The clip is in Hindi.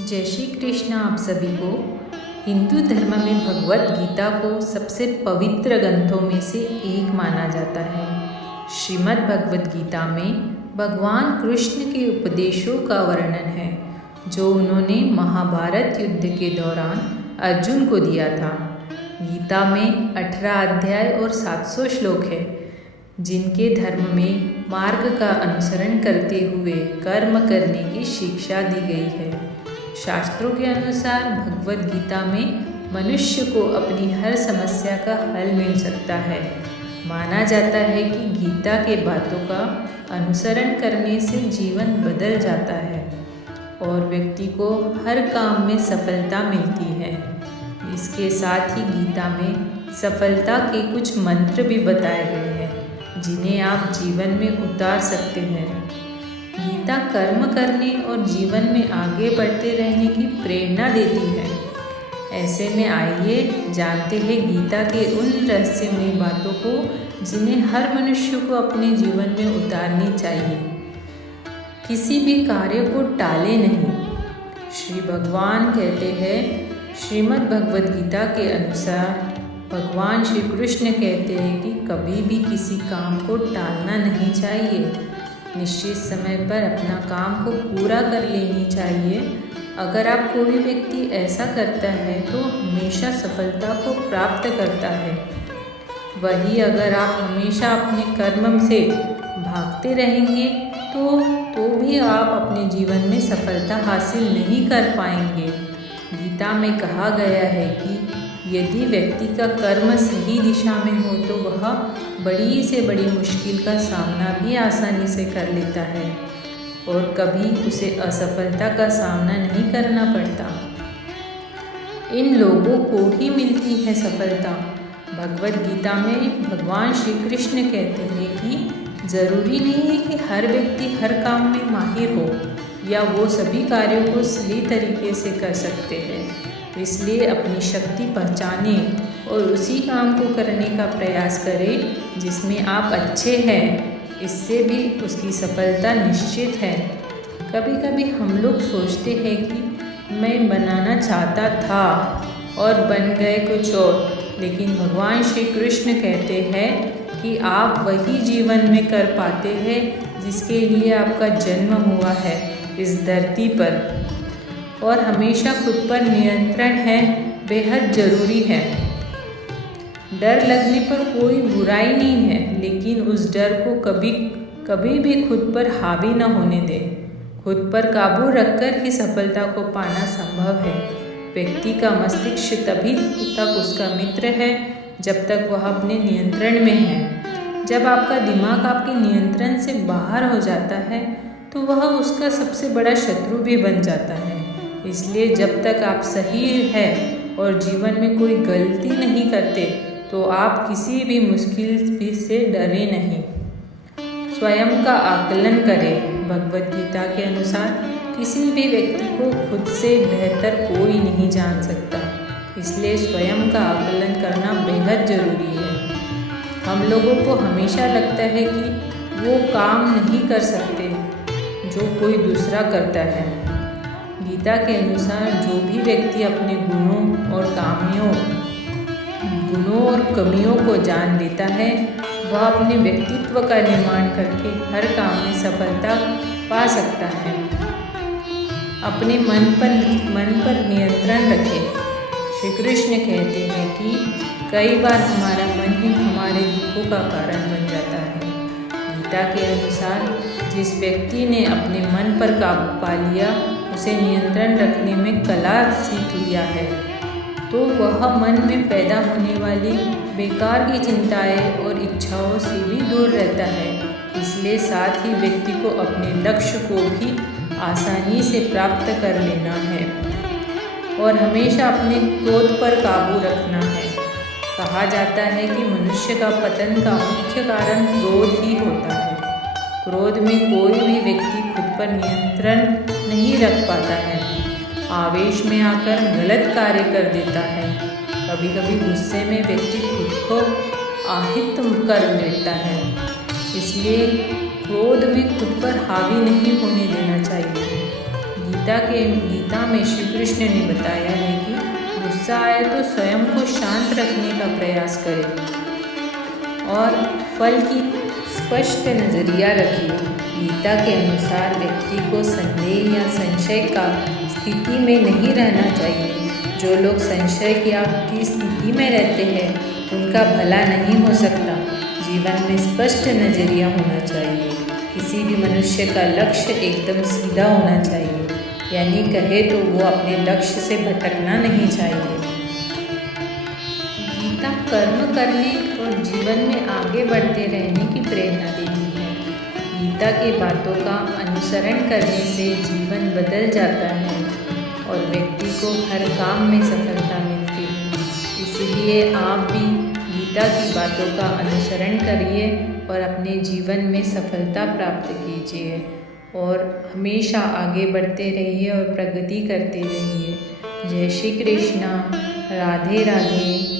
जय श्री कृष्ण। आप सभी को हिंदू धर्म में भगवत गीता को सबसे पवित्र ग्रंथों में से एक माना जाता है। श्रीमद् भगवत गीता में भगवान कृष्ण के उपदेशों का वर्णन है जो उन्होंने महाभारत युद्ध के दौरान अर्जुन को दिया था। गीता में 18 अध्याय और 700 श्लोक है जिनके धर्म में मार्ग का अनुसरण करते हुए कर्म करने की शिक्षा दी गई है। शास्त्रों के अनुसार भगवत गीता में मनुष्य को अपनी हर समस्या का हल मिल सकता है। माना जाता है कि गीता के बातों का अनुसरण करने से जीवन बदल जाता है और व्यक्ति को हर काम में सफलता मिलती है। इसके साथ ही गीता में सफलता के कुछ मंत्र भी बताए गए हैं जिन्हें आप जीवन में उतार सकते हैं। गीता कर्म करने और जीवन में आगे बढ़ते रहने की प्रेरणा देती है। ऐसे में आइए जानते हैं गीता के उन रहस्यमयी बातों को जिन्हें हर मनुष्य को अपने जीवन में उतारनी चाहिए। किसी भी कार्य को टाले नहीं। श्री भगवान कहते हैं, श्रीमद् भगवत गीता के अनुसार भगवान श्री कृष्ण कहते हैं कि कभी भी किसी काम को टालना नहीं चाहिए। निश्चित समय पर अपना काम को पूरा कर लेनी चाहिए। अगर आप कोई व्यक्ति ऐसा करता है तो हमेशा सफलता को प्राप्त करता है। वही अगर आप हमेशा अपने कर्म से भागते रहेंगे तो भी आप अपने जीवन में सफलता हासिल नहीं कर पाएंगे। गीता में कहा गया है कि यदि व्यक्ति का कर्म सही दिशा में हो तो वह बड़ी से बड़ी मुश्किल का सामना भी आसानी से कर लेता है और कभी उसे असफलता का सामना नहीं करना पड़ता। इन लोगों को ही मिलती है सफलता। भगवत गीता में भगवान श्री कृष्ण कहते हैं कि जरूरी नहीं है कि हर व्यक्ति हर काम में माहिर हो या वो सभी कार्यों को सही तरीके से कर सकते हैं। इसलिए अपनी शक्ति पहचाने और उसी काम को करने का प्रयास करें जिसमें आप अच्छे हैं। इससे भी उसकी सफलता निश्चित है। कभी कभी हम लोग सोचते हैं कि मैं बनाना चाहता था और बन गए कुछ और, लेकिन भगवान श्री कृष्ण कहते हैं कि आप वही जीवन में कर पाते हैं जिसके लिए आपका जन्म हुआ है इस धरती पर। और हमेशा खुद पर नियंत्रण है बेहद ज़रूरी है। डर लगने पर कोई बुराई नहीं है, लेकिन उस डर को कभी भी खुद पर हावी न होने दें। खुद पर काबू रखकर ही सफलता को पाना संभव है। व्यक्ति का मस्तिष्क तभी तक उसका मित्र है जब तक वह अपने नियंत्रण में है। जब आपका दिमाग आपके नियंत्रण से बाहर हो जाता है तो वह उसका सबसे बड़ा शत्रु भी बन जाता है। इसलिए जब तक आप सही हैं और जीवन में कोई गलती नहीं करते तो आप किसी भी मुश्किल से डरे नहीं। स्वयं का आकलन करें। भगवत गीता के अनुसार किसी भी व्यक्ति को खुद से बेहतर कोई नहीं जान सकता। इसलिए स्वयं का आकलन करना बेहद ज़रूरी है। हम लोगों को हमेशा लगता है कि वो काम नहीं कर सकते जो कोई दूसरा करता है। गीता के अनुसार जो भी व्यक्ति अपने गुणों और कमियों को जान लेता है वह अपने व्यक्तित्व का निर्माण करके हर काम में सफलता पा सकता है। अपने मन पर नियंत्रण रखें। श्री कृष्ण कहते हैं कि कई बार हमारा मन ही हमारे दुखों का कारण बन जाता है। गीता के अनुसार जिस व्यक्ति ने अपने मन पर काबू पा लिया उसे नियंत्रण रखने में कला सीख लिया है तो वह मन में पैदा होने वाली बेकार की चिंताएं और इच्छाओं से भी दूर रहता है। इसलिए साथ ही व्यक्ति को अपने लक्ष्य को भी आसानी से प्राप्त कर लेना है और हमेशा अपने क्रोध पर काबू रखना है। कहा जाता है कि मनुष्य का पतन का मुख्य कारण क्रोध ही होता है। क्रोध में कोई भी व्यक्ति खुद पर नियंत्रण नहीं रख पाता है। आवेश में आकर गलत कार्य कर देता है। कभी कभी गुस्से में व्यक्ति खुद को आहित कर लेता है। इसलिए क्रोध में खुद पर हावी नहीं होने देना चाहिए। गीता में श्री कृष्ण ने बताया है कि गुस्सा आए तो स्वयं को शांत रखने का प्रयास करें और फल की स्पष्ट नज़रिया रखिए। गीता के अनुसार व्यक्ति को संदेह या संशय का स्थिति में नहीं रहना चाहिए। जो लोग संशय की स्थिति में रहते हैं उनका भला नहीं हो सकता। जीवन में स्पष्ट नज़रिया होना चाहिए। किसी भी मनुष्य का लक्ष्य एकदम सीधा होना चाहिए, यानी कहे तो वो अपने लक्ष्य से भटकना नहीं चाहिए। गीता कर्म करने और जीवन में आगे बढ़ते रहने की प्रेरणा देती है। गीता की बातों का अनुसरण करने से जीवन बदल जाता है और व्यक्ति को हर काम में सफलता मिलती है। इसलिए आप भी गीता की बातों का अनुसरण करिए और अपने जीवन में सफलता प्राप्त कीजिए और हमेशा आगे बढ़ते रहिए और प्रगति करते रहिए। जय श्री कृष्णा। राधे राधे।